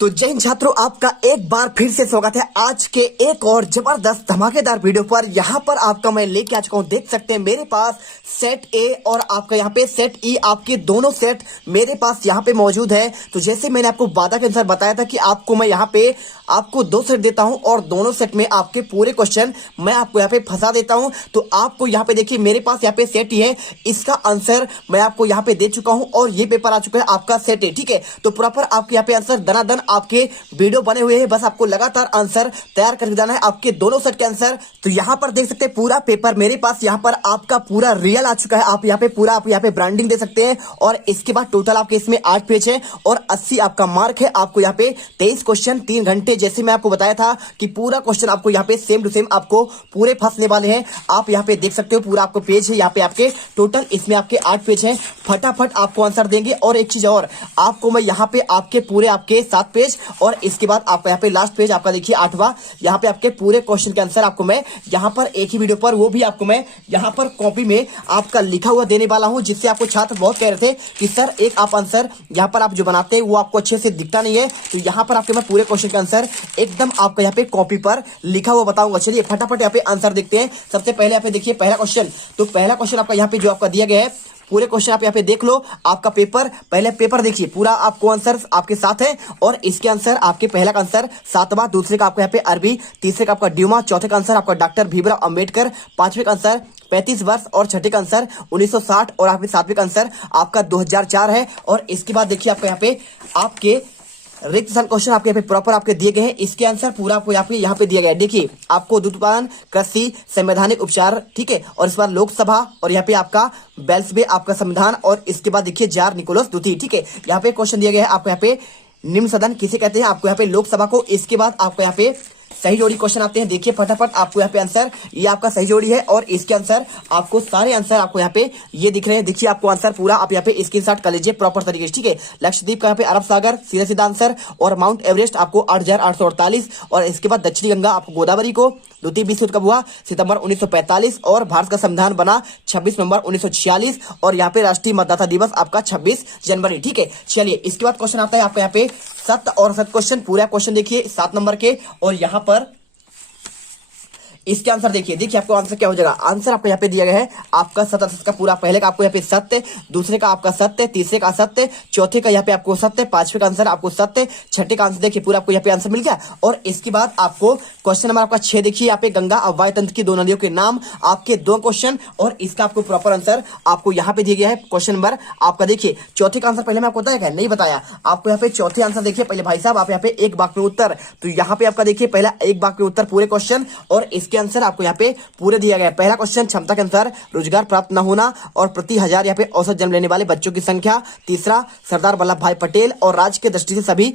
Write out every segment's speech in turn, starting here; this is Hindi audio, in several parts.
तो जय हिंद छात्रों, आपका एक बार फिर से स्वागत है आज के एक और जबरदस्त धमाकेदार वीडियो पर। यहाँ पर आपका मैं लेके आ चुका हूँ, देख सकते हैं मेरे पास सेट ए और आपका यहाँ पे सेट ई, आपके दोनों सेट मेरे पास यहाँ पे मौजूद है। तो जैसे मैंने आपको वादा के अनुसार बताया था कि आपको मैं यहाँ पे आपको दो सेट देता हूँ और दोनों सेट में आपके पूरे क्वेश्चन मैं आपको यहाँ पे फंसा देता हूँ। तो आपको यहाँ पे देखिए मेरे पास यहाँ पे सेट ई है, इसका आंसर मैं आपको यहाँ पे दे चुका हूँ और ये पेपर आ चुका है आपका सेट ए। ठीक है, तो प्रॉपर आपके यहाँ पे आंसर दनादन आपके वीडियो बने हुए हैं, बस आपको लगातार आंसर तैयार करके जाना है आपके दोनों सेट के आंसर। तो यहाँ पर देख सकते हैं पूरा पेपर मेरे पास यहाँ पर आपका पूरा रियल आ चुका है। आप यहाँ पे पूरा आप यहाँ पे ब्रांडिंग दे सकते हैं और इसके बाद टोटल आपके इसमें 8 पेज है और 80 आपका मार्क है। आपको यहाँ पे 23 क्वेश्चन 3 घंटे, जैसे मैं आपको बताया था कि पूरा क्वेश्चन आपको यहाँ पे सेम टू सेम आपको पूरे फंसने वाले हैं। आप यहाँ पे देख सकते हो पूरा आपको पेज है, यहाँ पे आपके टोटल इसमें आपके 8 पेज है। फटाफट आपको आंसर देंगे। और एक चीज और, आपको मैं यहाँ पे आपके पूरे आपके 7 पेज और इसके बाद आपका यहाँ पे लास्ट पेज आपका देखिए 8वां, यहाँ पे आपके पूरे क्वेश्चन के आंसर आपको मैं यहाँ पर एक ही वीडियो पर, वो भी आपको मैं यहाँ पर कॉपी में आपका लिखा हुआ देने वाला हूँ। जिससे आपको छात्र बहुत कह रहे थे कि सर एक आप आंसर यहाँ पर आप जो बनाते हैं वो आपको अच्छे से दिखता नहीं है। तो यहाँ पर आपके मैं पूरे क्वेश्चन का आंसर एकदम आपका यहाँ पे कॉपी पर लिखा हुआ बताऊंगा। चलिए फटाफट यहाँ पे आंसर देखते हैं। सबसे पहले यहाँ पे देखिए पहला क्वेश्चन। तो पहला क्वेश्चन आपका यहाँ पे जो आपका दिया गया है, पूरे क्वेश्चन आप यहाँ पे देख लो। आपका पेपर, पहले पेपर देखिए पूरा आपको आंसर आपके साथ है और इसके आंसर आपके पहला का आंसर 7वां, दूसरे का आपका यहाँ पे अरबी, तीसरे का आपका ड्यूमा, चौथे का आंसर आपका डॉक्टर भीमराव अंबेडकर, पांचवे का आंसर 35 वर्ष और छठे का आंसर 1960 और आपके सातवें का आंसर आपका 2004 है। और इसके बाद देखिए आपका यहाँ पे आपके रिक्त स्थान क्वेश्चन आपके यहाँ पे प्रॉपर आपके दिए गए हैं। इसके आंसर पूरा आपको यहाँ पे दिया गया है। देखिए आपको दूध उत्पादन, कृषि, संवैधानिक उपचार, ठीक है, और इसके बाद लोकसभा और यहाँ पे आपका बेल्सबे आपका संविधान और इसके बाद देखिए जार निकोलस द्वितीय। ठीक है, यहाँ पे क्वेश्चन दिया गया है आपको यहाँ पे निम्न सदन किसे कहते हैं, आपको यहाँ पे लोकसभा को। इसके बाद आपको यहाँ पे सही जोड़ी क्वेश्चन आते हैं। देखिए फटाफट आपको यहाँ पे आंसर, ये आपका सही जोड़ी है और इसके आंसर आपको सारे आंसर आपको यहाँ पे ये दिख रहे हैं। देखिए आपको आंसर पूरा आप यहाँ पे स्क्रीनशॉट कर लीजिए प्रॉपर तरीके से। ठीक है, लक्षद्वीप का यहाँ पे अरब सागर सीधा सीधा आंसर और माउंट एवरेस्ट आपको 8,848 और इसके बाद दक्षिणी गंगा आपको गोदावरी को। द्वितीय विश्व युद्ध कब हुआ, सितंबर 1945 और भारत का संविधान बना 26 नवंबर 1946 और यहाँ पे राष्ट्रीय मतदाता दिवस आपका 26 जनवरी। ठीक है, चलिए इसके बाद क्वेश्चन आता है आपका यहाँ पे सत्य और असत्य क्वेश्चन। पूरा क्वेश्चन देखिए 7 नंबर के और यहाँ पर इसके आंसर देखिए आपको आंसर क्या हो जाएगा। आंसर आपको यहाँ पे दिया गया है आपका सत्य का पूरा, पहले का आपको यहाँ पे सत्य, दूसरे का आपका सत्य, तीसरे का सत्य, चौथे का यहाँ पे आपको सत्य, पांचवे का आंसर आपको सत्य, छठे का आंसर देखिए पूरा आपको यहाँ पे आंसर मिल गया। और इसके बाद आपको क्वेश्चन नंबर आपका 6 देखिए यहाँ पे गंगा और वायु तंत्र की 2 नदियों के नाम, आपके 2 क्वेश्चन और इसका आपको प्रॉपर आंसर आपको यहाँ पे दिया गया है। क्वेश्चन नंबर आपका देखिए चौथे का आंसर पहले मैं आपको बताया क्या, नहीं बताया आपको। यहाँ पे चौथे आंसर देखिए पहले भाई साहब आप यहाँ पे एक वाक्य में उत्तर, तो यहाँ पे आपका देखिए पहला एक वाक्य में उत्तर पूरे क्वेश्चन और इसके आंसर आपको यहाँ पे पूरे दिया गया है। पहला क्वेश्चन क्षमता के अनुसार रोजगार प्राप्त न होना और प्रति 1000 यहाँ पे औसत जन्म लेने वाले बच्चों की संख्या। तीसरा सरदार वल्लभ भाई पटेल और राज्य की दृष्टि से सभी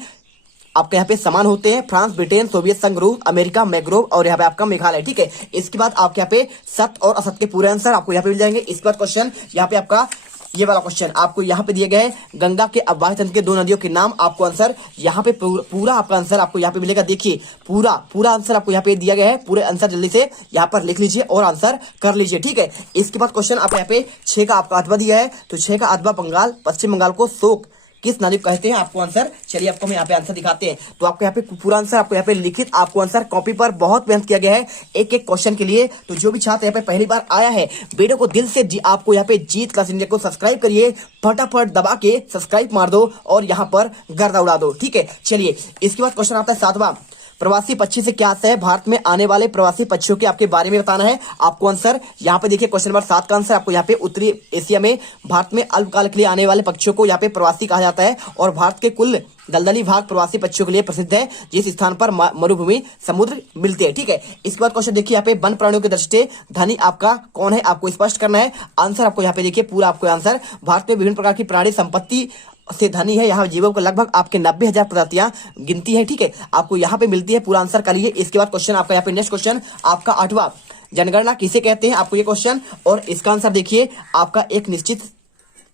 आपके यहाँ पे समान होते हैं। फ्रांस, ब्रिटेन, सोवियत संघ, रूस, अमेरिका, मैग्रोव और यहाँ पे आपका मेघालय। ठीक है, इसके बाद आपके यहाँ पे सत्य और असत्य के पूरे आंसर आपको यहाँ पे मिल जाएंगे। इसके बाद क्वेश्चन यहाँ पे आपका ये वाला क्वेश्चन आपको यहाँ पे दिए गए हैं गंगा के अववाहित तंत्र के 2 नदियों के नाम, आपको आंसर यहाँ पे पूरा आपका आंसर आपको यहाँ पे मिलेगा। देखिए पूरा आंसर आपको यहाँ पे दिया गया है। पूरे आंसर जल्दी से यहाँ पर लिख लीजिए और आंसर कर लीजिए। ठीक है, इसके बाद क्वेश्चन आप यहाँ पे 6 का आपका अथवा दिया है। तो 6 का अथवा बंगाल, पश्चिम बंगाल को शोक किस नदी कहते हैं, आपको आंसर, चलिए आपको हम यहाँ पे आंसर दिखाते हैं। तो आपको यहाँ पे पूरा आंसर आपको यहाँ पे लिखित आपको आंसर कॉपी पर बहुत मेहनत किया गया है एक एक क्वेश्चन के लिए। तो जो भी छात्र यहाँ पे पहली बार आया है, वीडियो को दिल से आपको यहाँ पे जीत क्लास इंडिया को सब्सक्राइब करिए, फटाफट दबा के सब्सक्राइब मार दो और यहाँ पर गर्दा उड़ा दो। ठीक है, चलिए इसके बाद क्वेश्चन आता है 7वां, प्रवासी पक्षी से क्या आता है, भारत में आने वाले प्रवासी पक्षियों के आपके बारे में बताना है। आपको आंसर यहाँ पे देखिए क्वेश्चन नंबर 7 का आंसर आपको यहाँ पे उत्तरी एशिया में भारत में अल्पकाल के लिए आने वाले पक्षियों को यहाँ पे प्रवासी कहा जाता है और भारत के कुल दलदली भाग प्रवासी पक्षियों के लिए प्रसिद्ध है जिस स्थान पर मरुभूमि समुद्र मिलते हैं। ठीक है, इसके बाद क्वेश्चन देखिए यहाँ पे वन प्राणियों के दृष्टि धनी आपका कौन है, आपको स्पष्ट करना है। आंसर आपको यहाँ पे देखिए पूरा आपको आंसर, भारत में विभिन्न प्रकार की प्राणी संपत्ति से धनी है। यहाँ जीवों को लगभग आपके 90,000 प्रजातियां गिनती है। ठीक है, आपको यहाँ पे मिलती है, पूरा आंसर करिए। इसके बाद क्वेश्चन आपका यहाँ पे नेक्स्ट क्वेश्चन आपका 8वां, जनगणना किसे कहते हैं, आपको ये क्वेश्चन और इसका आंसर देखिए आपका एक निश्चित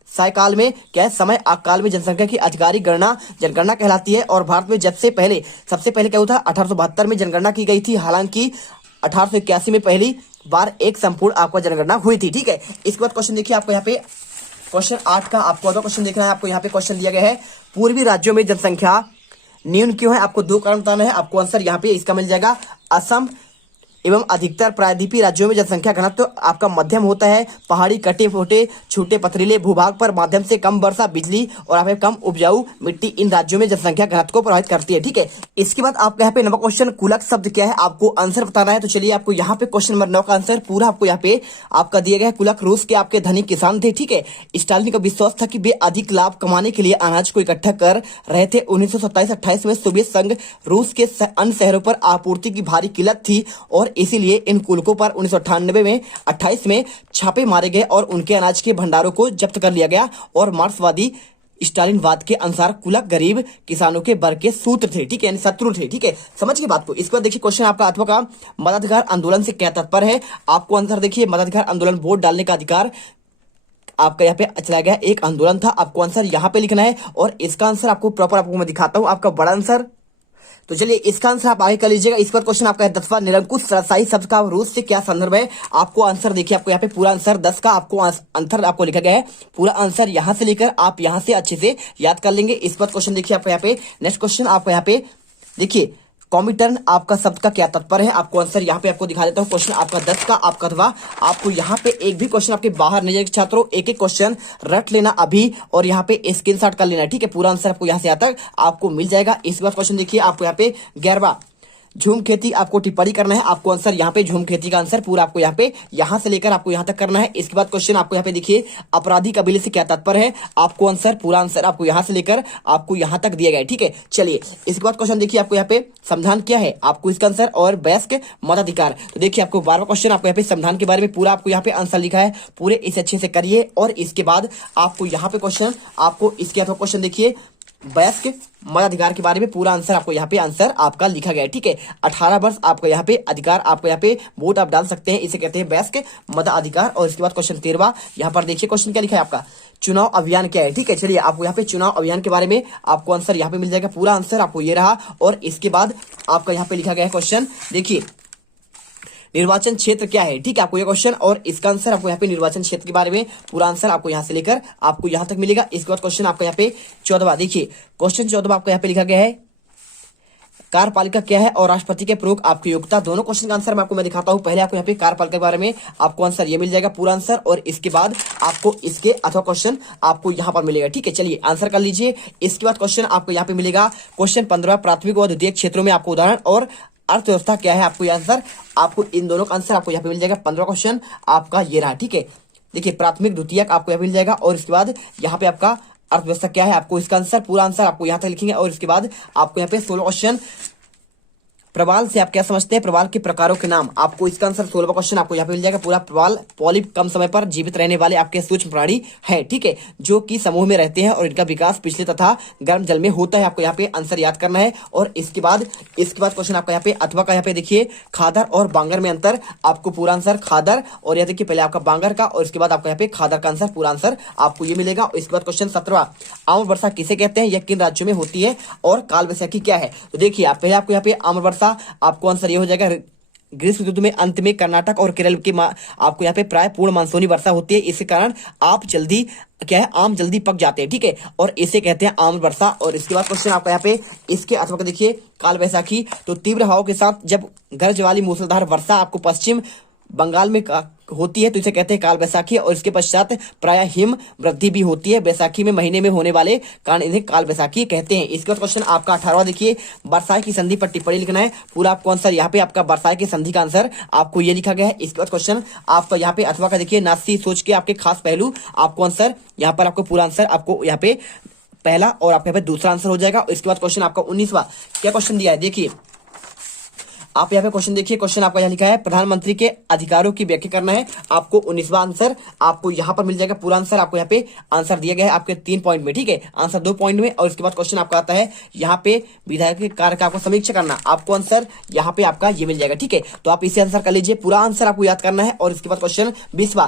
सायकाल में क्या समय काल में जनसंख्या की अधिकारिक गणना जनगणना कहलाती है। और भारत में सबसे पहले क्या हुआ था, 1872 में जनगणना की गई थी। हालांकि 1881 में पहली बार एक संपूर्ण आपका जनगणना हुई थी। ठीक है, इसके बाद क्वेश्चन देखिए आपको यहाँ पे क्वेश्चन 8 का आपको अगला क्वेश्चन देखना है। आपको यहाँ पे क्वेश्चन दिया गया है, पूर्वी राज्यों में जनसंख्या न्यून क्यों है, आपको 2 कारण बताना है। आपको आंसर यहाँ पे इसका मिल जाएगा असम एवं अधिकतर प्रायद्वीपीय राज्यों में जनसंख्या घनत्व तो आपका मध्यम होता है। पहाड़ी कटे फोटे छोटे पथरीले भूभाग पर माध्यम से कम वर्षा, बिजली और यहाँ पे कम उपजाऊ मिट्टी इन राज्यों में जनसंख्या घनत्व को प्रभावित करती है। ठीक है, इसके बाद आपका यहाँ पे नंबर क्वेश्चन कुलक शब्द क्या है, आपको आंसर बताना है। तो चलिए आपको यहाँ पे क्वेश्चन नंबर 9 का आंसर पूरा आपको यहाँ पे आपका दिया गया है। कुलक रूस के आपके धनी किसान थे। ठीक है, स्टालिन का विश्वास था कि वे अधिक लाभ कमाने के लिए अनाज को इकट्ठा कर रहे थे। 1927-28 में सोवियत संघ रूस के अन्य शहरों पर आपूर्ति की भारी किल्लत थी और इसीलिए इन कुलकों पर 1998 में 28 में छापे मारे गए और उनके अनाज के भंडारों को जब्त कर लिया गया। और मार्क्सवादी स्टालिनवाद के अनुसार कुलक गरीब किसानों के वर्ग के सूत्र थे। ठीक है, यानी शत्रु थे। ठीक है, समझ की बात को। इसके बाद देखिए क्वेश्चन आपका अथवा का मताधिकार आंदोलन से क्या तात्पर्य है। आपको आंसर देखिए, मताधिकार आंदोलन वोट डालने का अधिकार आपका यहाँ पे चला गया एक आंदोलन था। आपको आंसर यहाँ पे लिखना है और इसका आंसर आपको प्रॉपर आपको मैं दिखाता हूँ, आपका बड़ा आंसर। तो चलिए इसका आंसर आप आगे कर लीजिएगा। इस पर क्वेश्चन आपका है 10वां निरंकुश शाही शब्द का रूस से क्या संदर्भ है। आपको आंसर देखिए, आपको यहाँ पे पूरा आंसर 10 का आपको आंसर आपको लिखा गया है। पूरा आंसर यहाँ से लेकर आप यहाँ से अच्छे से याद कर लेंगे। इस पर क्वेश्चन देखिए आपको यहाँ पे नेक्स्ट क्वेश्चन आपको यहाँ पे देखिए कॉमिटर्न आपका शब्द का क्या तात्पर्य है। आपको आंसर यहाँ पे आपको दिखा देता हूँ। क्वेश्चन आपका 10 का आपका अथवा आपको यहाँ पे एक भी क्वेश्चन आपके बाहर नहीं जाएगा छात्रों, एक एक क्वेश्चन रट लेना अभी और यहाँ पे स्क्रीनशॉट कर लेना। ठीक है, पूरा आंसर आपको यहाँ से यहाँ तक आपको मिल जाएगा। इस बार क्वेश्चन देखिए आपको यहाँ पे 11वां झूम खेती आपको टिप्पणी करना है। आपको आंसर यहाँ पे झूम खेती का आंसर पूरा आपको यहाँ पे यहाँ से लेकर आपको यहाँ तक करना है। इसके बाद क्वेश्चन आपको यहाँ पे देखिए अपराधी कबीले से क्या तात्पर्य है। आपको आंसर पूरा आंसर आपको यहाँ से लेकर आपको यहाँ तक दिया गया है। ठीक है, चलिए इसके बाद क्वेश्चन देखिए आपको यहाँ पे संविधान क्या है। आपको इसका आंसर और वयस्क मताधिकार। तो देखिए आपको 12वां क्वेश्चन आपको यहाँ पे संविधान के बारे में पूरा आपको यहाँ पे आंसर लिखा है। पूरे इसे अच्छे से करिए और इसके बाद आपको यहाँ पे क्वेश्चन आपको इसके अथवा क्वेश्चन देखिए वयस्क मताधिकार के बारे में पूरा आंसर आपको यहाँ पे आंसर आपका लिखा गया है। ठीक है, 18 वर्ष आपको यहाँ पे अधिकार आपको यहाँ पे वोट आप डाल सकते हैं, इसे कहते हैं वयस्क मताधिकार। और इसके बाद क्वेश्चन 13वां यहाँ पर देखिए क्वेश्चन क्या लिखा है आपका चुनाव अभियान क्या है। ठीक है, चलिए आपको यहाँ पे चुनाव अभियान के बारे में आपको आंसर यहाँ पे मिल जाएगा। पूरा आंसर आपको ये रहा और इसके बाद आपका यहाँ पे लिखा गया है क्वेश्चन देखिए निर्वाचन क्षेत्र क्या है। ठीक है, आपको ये क्वेश्चन और इसका आंसर आपको यहाँ पे निर्वाचन क्षेत्र के बारे में पूरा आंसर आपको यहाँ से लेकर आपको यहाँ तक मिलेगा। इसके बाद क्वेश्चन आपको यहाँ पे 14वां देखिए क्वेश्चन 14वां आपको यहाँ पे लिखा गया है कार्यपालिका क्या है और राष्ट्रपति के प्रमुख आपकी योग्यता। दोनों क्वेश्चन का आंसर मैं आपको मैं दिखाता हूं। पहले आपको यहाँ पे कार्यपालिका के बारे में आपको आंसर ये मिल जाएगा पूरा आंसर और इसके बाद आपको इसके अथवा क्वेश्चन आपको यहाँ पर मिलेगा। ठीक है, चलिए आंसर कर लीजिए। इसके बाद क्वेश्चन आपको यहाँ पे मिलेगा क्वेश्चन 15 प्राथमिक और द्वितीय क्षेत्रों में आपको उदाहरण और अर्थव्यवस्था क्या है। आपको आंसर आपको इन दोनों का आंसर आपको यहाँ पे मिल जाएगा। 15 क्वेश्चन आपका ये रहा। ठीक है, देखिए प्राथमिक द्वितीयक आपको यहाँ मिल जाएगा और इसके बाद यहाँ पे आपका अर्थव्यवस्था क्या है। आपको इसका आंसर पूरा आंसर आपको यहाँ तक लिखेंगे और इसके बाद आपको यहाँ पे 16 क्वेश्चन प्रवाल से आप क्या समझते हैं, प्रवाल के प्रकारों के नाम। आपको इसका आंसर 16वां क्वेश्चन आपको यहाँ पे मिल जाएगा। पूरा प्रवाल पॉलिप कम समय पर जीवित रहने वाले आपके सूक्ष्म प्राणी है। ठीक है, जो कि समूह में रहते हैं और इनका विकास पिछले तथा गर्म जल में होता है। आपको यहाँ पे आंसर याद करना है और इसके बाद क्वेश्चन आपका यहाँ पे अथवा का यहाँ पे देखिए खादर और बांगर में अंतर। आपको पूरा आंसर खादर और यहाँ देखिए पहले आपका बांगर का और इसके बाद आपका यहाँ पे खादर का आंसर पूरा आंसर आपको ये मिलेगा। इसके बाद क्वेश्चन 17वां आम्र वर्षा किसे कहते हैं, यह किन राज्यों में होती है और काल वैशाखी क्या है। तो देखिए आप पहले आपको यहाँ पे आम्र वर्षा आपको आंसर ये हो जाएगा ग्रीष्म ऋतु में अंत में कर्नाटक और केरल की आपको यहाँ पे प्राय पूर्ण मानसूनी वर्षा होती है। इसके कारण आप जल्दी क्या है आम जल्दी पक जाते हैं। ठीक है, और इसे कहते हैं आम्र वर्षा। और इसके बाद क्वेश्चन आपका यहाँ पे इसके अथवा देखिए काल वैशाखी। तो तीव्र हवाओं के साथ जब गरज वाली मूसलाधार वर्षा आपको पश्चिम बंगाल में होती है तो इसे कहते हैं काल वैशाखी। और इसके पश्चात प्राय हिम वृद्धि भी होती है वैशाखी में महीने में होने वाले कारण इन्हें काल वैशाखी कहते हैं। इसके बाद क्वेश्चन आपका 18वां देखिए बरसाई की संधि पर टिप्पणी लिखना है। पूरा आपको आंसर यहाँ पे आपका बरसाई की संधि का आंसर आपको ये लिखा गया है। इसके बाद क्वेश्चन आपका यहाँ पे अथवा का देखिए नास्ती सोच के आपके खास पहलू। आपको आंसर यहाँ पर आपको पूरा आंसर आपको यहाँ पे पहला और आपके यहाँ पे दूसरा आंसर हो जाएगा। इसके बाद क्वेश्चन आपका 19वां क्या क्वेश्चन दिया है देखिए आप यहाँ पे क्वेश्चन देखिए। क्वेश्चन आपका यहाँ लिखा है प्रधानमंत्री के अधिकारों की व्याख्या करना है। आपको 19वां आंसर आपको यहाँ पर मिल जाएगा। पूरा आंसर आपको यहाँ पे आंसर दिया गया है आपके 3 पॉइंट में। ठीक है, आंसर 2 पॉइंट में। और इसके बाद क्वेश्चन आपका आता है यहाँ पे विधायक के कार्य का आपको समीक्षा करना। आपको आंसर यहाँ पे आपका ये मिल जाएगा। ठीक है, तो आप इसे आंसर कर लीजिए। पूरा आंसर आपको याद करना है। और इसके बाद क्वेश्चन 20वां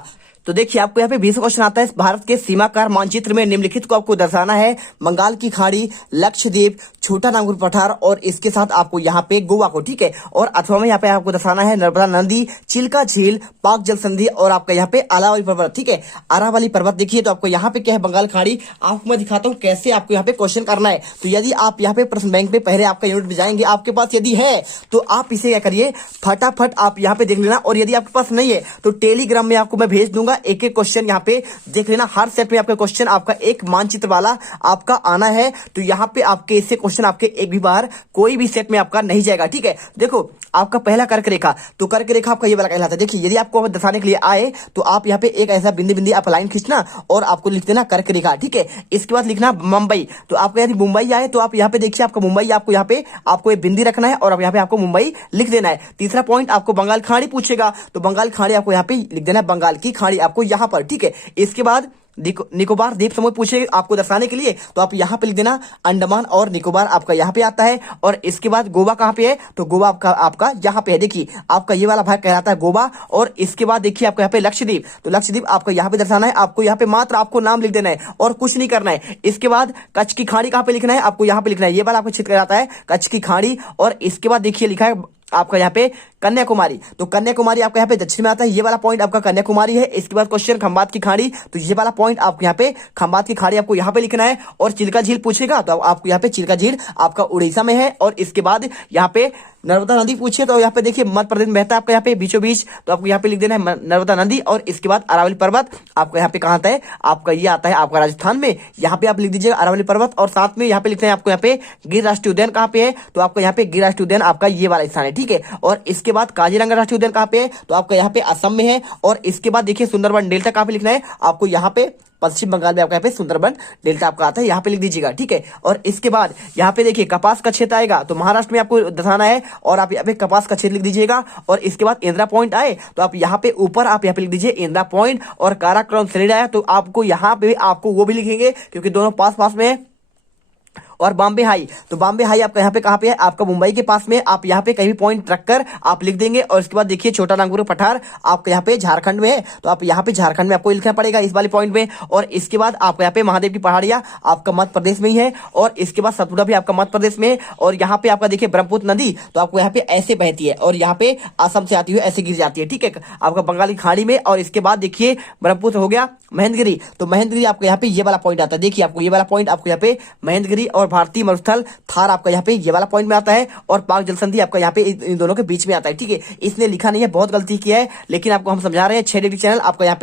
तो देखिए आपको यहाँ पे 20 क्वेश्चन आता है। भारत के सीमाकार मानचित्र में निम्नलिखित को आपको दर्शाना है। बंगाल की खाड़ी, लक्षद्वीप, छोटा नागपुर पठार और इसके साथ आपको यहाँ पे गोवा को, ठीक है। और अथवा में यहाँ पे आपको दर्शाना है नर्मदा नदी, चिल्का झील, पाक जल संधि और आपका यहाँ पे अरावली पर्वत, ठीक है। अरावली पर्वत देखिए तो आपको यहाँ पे क्या है, बंगाल खाड़ी। आपको मैं दिखाता हूँ कैसे आपको यहाँ पे क्वेश्चन करना है। तो यदि आप यहाँ पे प्रश्न बैंक में पहले आपका यूनिट में जाएंगे, आपके पास यदि है तो आप इसे क्या करिए, फटाफट आप यहाँ पे देख लेना। और यदि आपके पास नहीं है तो टेलीग्राम में आपको मैं भेज दूंगा, एक एक क्वेश्चन यहाँ पे देख लेना। हर सेट में आपका क्वेश्चन आपका एक मानचित्र वाला आपका आना है। तो यहाँ पे आपके इससे क्वेश्चन आपके एक भी बार कोई भी सेट में आपका नहीं जाएगा, ठीक है। देखो आपका पहला कर्क रेखा, तो कर्क रेखा आपका ये वाला कहलाता है। देखिए यदि आपको दर्शाने के लिए आए तो आप यहाँ पे एक ऐसा बिंदी बिंदी आप लाइन खींचना और आपको लिख देना कर्क रेखा, ठीक है। इसके बाद लिखना मुंबई। तो आपको यदि मुंबई आए तो आप यहाँ पे देखिए आपका मुंबई, आपको यहाँ पे आपको एक बिंदी रखना है और अब यहाँ पे आपको मुंबई लिख देना है। तीसरा पॉइंट आपको बंगाल खाड़ी पूछेगा तो बंगाल खाड़ी आपको यहाँ पे लिख देना है, बंगाल की खाड़ी आपको यहाँ पर, ठीक है। इसके बाद निकोबार द्वीप समूह पूछे आपको दर्शाने के लिए तो आप यहाँ पे लिख देना अंडमान और निकोबार आपका यहाँ पे आता है। और इसके बाद गोवा कहाँ पे है, तो गोवा आपका यहाँ पे है। देखिए आपका ये वाला भाग कहलाता है गोवा। और इसके बाद देखिए आपको यहाँ पे लक्षद्वीप, तो लक्षद्वीप आपको यहाँ पे दर्शाना है। आपको यहाँ पे मात्र आपको नाम लिख देना है और कुछ नहीं करना है। इसके बाद कच्छ की खाड़ी कहाँ पे लिखना है, आपको यहाँ पे लिखना है। ये वाला आपको क्षेत्र कहलाता है कच्छ की खाड़ी। और इसके बाद देखिए लिखा है आपका यहाँ पे कन्याकुमारी, तो कन्याकुमारी आपका यहाँ पे दक्षिण में आता है। ये वाला पॉइंट आपका कन्याकुमारी है। इसके बाद क्वेश्चन खंबात की खाड़ी, तो ये वाला पॉइंट आपको यहाँ पे खंबात की खाड़ी आपको यहाँ पे लिखना है। और चिल्का झील पूछेगा तो आपको यहाँ पे चिल्का झील आपका उड़ीसा में है। और इसके बाद यहाँ पे नर्मदा नदी पूछे तो यहाँ पे देखिए मध्य प्रदेश में बहता है आपका यहाँ पे बीचों बीच, तो आपको यहाँ पे लिख देना है नर्मदा नदी। और इसके बाद अरावली पर्वत आपका यहाँ पे कहाँ आता है, आपका ये आता है आपका राजस्थान में। यहाँ पे आप लिख दीजिएगा अरावली पर्वत। और साथ में यहाँ पे लिखते हैं आपको यहाँ पे गिर राष्ट्रीय उद्यान कहाँ पे है, तो आपको यहाँ पे गिर राष्ट्रीय उद्यान आपका ये वाला स्थान है, ठीक है। और इसके बाद काजीरंगा राष्ट्रीय उद्यान कहाँ पे है, तो आपका यहाँ पे असम में है। और इसके बाद देखिए सुंदरबन डेल्टा कहाँ पे लिखना है, आपको यहाँ पे पश्चिम बंगाल में आपका यहाँ पे सुंदरबन डेल्टा आपका आता है, यहाँ पे लिख दीजिएगा, ठीक है। और इसके बाद यहाँ पे देखिए कपास का क्षेत्र आएगा तो महाराष्ट्र में आपको दर्शाना है और आप यहाँ पे कपास का क्षेत्र लिख दीजिएगा। और इसके बाद इंदिरा पॉइंट आए तो आप यहाँ पे ऊपर आप यहाँ पे लिख दीजिए इंदिरा पॉइंट। और काराकोरम श्रेणी आया तो आपको यहाँ पे आपको वो भी लिखेंगे क्योंकि दोनों पास पास में है। और बॉम्बे हाई, तो बॉम्बे हाई आपका यहाँ पे कहाँ पे है, आपका मुंबई के पास में। आप यहाँ पे कहीं भी पॉइंट रखकर आप लिख देंगे। और इसके बाद देखिए छोटा नागपुर पठार आपका यहाँ पे झारखंड में है, तो आप यहाँ पे झारखंड में आपको लिखना पड़ेगा इस वाले पॉइंट में। और इसके बाद आपको यहाँ पे महादेव की पहाड़ियाँ आपका मध्य प्रदेश में ही है। और इसके बाद सतपुड़ा भी आपका मध्य प्रदेश में है। और यहाँ पे आपका देखिए ब्रह्मपुत्र नदी तो आपको यहाँ पे ऐसे बहती है और यहाँ पे असम से आती हुई ऐसे गिर जाती है, ठीक है, आपका बंगाल की खाड़ी में। और इसके बाद देखिए ब्रह्मपुत्र हो गया महेंद्रगिरी, तो महेंद्रगिरी आपको यहाँ पे ये वाला पॉइंट आता है। देखिए आपको ये वाला पॉइंट आपको यहाँ पे महेंद्रगिरी और भारतीय मरुस्थल थार आपका यहाँ पे ये वाला पॉइंट में आता है। और पाक जल संधि आपका यहाँ पे इन दोनों के बीच में आता है, ठीक है। इसने लिखा नहीं है, बहुत गलती किया है, लेकिन आपको हम समझा रहे हैं। 6 डिग्री चैनल आपका यहाँ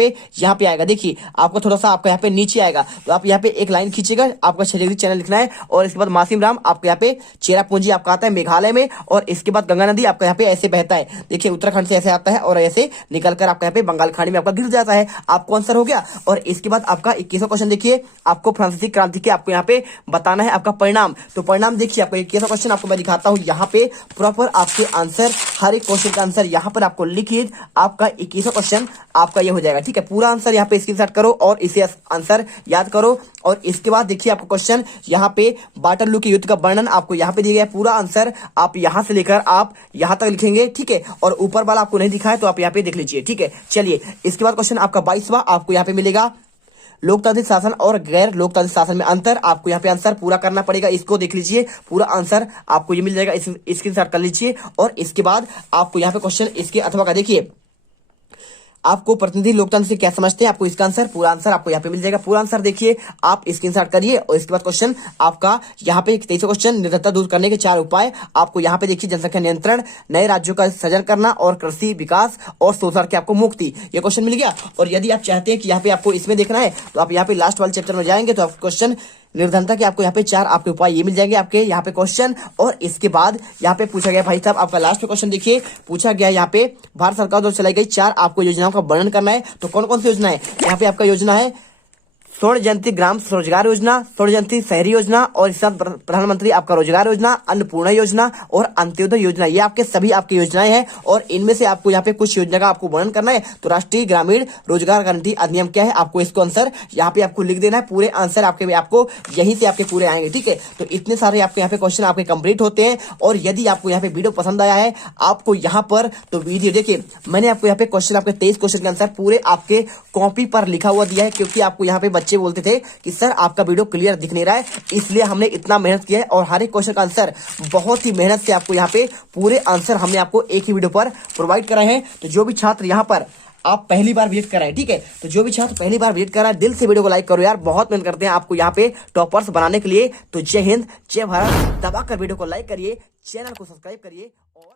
पे आएगा। देखिए आपको थोड़ा सा आपका यहाँ पे नीचे आएगा तो आप यहाँ पे एक लाइन खींचेगा, आपका 6 डिग्री चैनल लिखना है। और इसके बाद मासिम राम आपको यहाँ पे चेरापूंजी आपका आता है मेघालय में। और इसके बाद गंगा नदी आपका यहाँ पे ऐसे बहता है, देखिए उत्तराखंड से ऐसे आता है और ऐसे निकलकर आपका यहाँ पे बंगाल खाड़ी में आपका गिर जाता है। आपको आंसर हो गया। और इसके बाद आपका 21वां क्वेश्चन देखिए, आपको फ्रांसीसी क्रांति के आपको यहाँ पे बताना है आपका परिणाम। तो परिणाम देखिए आपको 21वां क्वेश्चन आपको मैं दिखाता हूँ यहाँ पे प्रॉपर आपके आंसर, हर एक क्वेश्चन का आंसर यहाँ पर आपको लिखिए। आपका 21वां क्वेश्चन आपका ये हो जाएगा, ठीक है। पूरा आंसर यहाँ पे स्क्रीनशॉट करो और इसे आंसर याद करो। और इसके बाद देखिए आपको क्वेश्चन यहाँ पे वाटरलू के युद्ध का वर्णन आपको यहाँ पे दिया गया है। पूरा आंसर आप यहाँ से लेकर आप यहाँ तक लिखेंगे, ठीक है। और ऊपर वाला आपको नहीं दिखा है तो आप यहाँ पे देख लीजिए, ठीक है। चलिए इसके बाद क्वेश्चन आपका 22वां आपको यहाँ पे मिलेगा, लोकतांत्रिक शासन और गैर लोकतांत्रिक शासन में अंतर। आपको यहाँ पे आंसर पूरा करना पड़ेगा, इसको देख लीजिए, पूरा आंसर आपको ये मिल जाएगा, स्क्रीनशॉट कर लीजिए। और इसके बाद आपको यहाँ पे क्वेश्चन इसके अथवा का देखिए, आपको प्रतिनिधि लोकतंत्र से क्या समझते हैं, आपको इसका आंसर पूरा आंसर आपको यहाँ पे मिल जाएगा। पूरा आंसर देखिए आप स्क्रीनशॉट करिए। और इसके बाद क्वेश्चन आपका यहाँ पे 23वां क्वेश्चन, निर्धनता दूर करने के 4 उपाय। आपको यहाँ पे देखिए जनसंख्या नियंत्रण, नए राज्यों का सृजन करना और कृषि विकास और शोषण की आपको मुक्ति, ये क्वेश्चन मिल गया। और यदि आप चाहते हैं कि यहाँ पे आपको इसमें देखना है तो आप यहाँ पे लास्ट वाले चैप्टर में जाएंगे तो आपको क्वेश्चन निर्धनता के आपको यहाँ पे 4 आपके उपाय ये मिल जाएंगे आपके यहाँ पे क्वेश्चन। और इसके बाद यहाँ पे पूछा गया भाई साहब आपका लास्ट में क्वेश्चन देखिए, पूछा गया यहाँ पे भारत सरकार द्वारा चलाई गई 4 आपको योजनाओं का वर्णन करना है। तो कौन कौन सी योजना है, यहाँ पे आपका योजना है स्वर्ण जयंती ग्राम रोजगार योजना, स्वर्ण जयंती शहरी योजना और इस साथ प्रधानमंत्री आपका रोजगार योजना, अन्नपूर्णा योजना और अंत्योदय योजना, ये आपके सभी आपकी योजनाएं हैं। और इनमें से आपको यहाँ पे कुछ योजना का आपको वर्णन करना है। तो राष्ट्रीय ग्रामीण रोजगार गारंटी अधिनियम क्या है, आपको इसको आंसर यहाँ पे आपको लिख देना है। पूरे आंसर आपको यहीं से आपके पूरे आएंगे, ठीक है। तो इतने सारे आपके यहाँ पे क्वेश्चन आपके कंप्लीट होते हैं। और यदि आपको यहाँ पे वीडियो पसंद आया है आपको यहाँ पर, तो वीडियो देखिए, मैंने आपको यहाँ पे क्वेश्चन आपके 23 क्वेश्चन के आंसर पूरे आपके कॉपी पर लिखा हुआ दिया है, क्योंकि आपको यहाँ पे बच्चे बोलते थे कि सर आपका वीडियो क्लियर दिख नहीं रहा है, इसलिए हमने इतना मेहनत किया है। और हर एक क्वेश्चन का आंसर बहुत ही मेहनत से आपको यहाँ पे पूरे आंसर हमने आपको एक ही वीडियो पर प्रोवाइड कराए हैं। तो जो भी छात्र यहाँ पर आप पहली बार विजिट कर रहे हैं, ठीक है, तो जो भी छात्र पहली बार विजिट कर रहा है दिल से वीडियो को लाइक करो यार, बहुत मेहनत करते हैं आपको यहाँ पे टॉपर्स बनाने के लिए। तो जय हिंद, जय भारत, दबाकर वीडियो को लाइक करिए, चैनल को सब्सक्राइब करिए और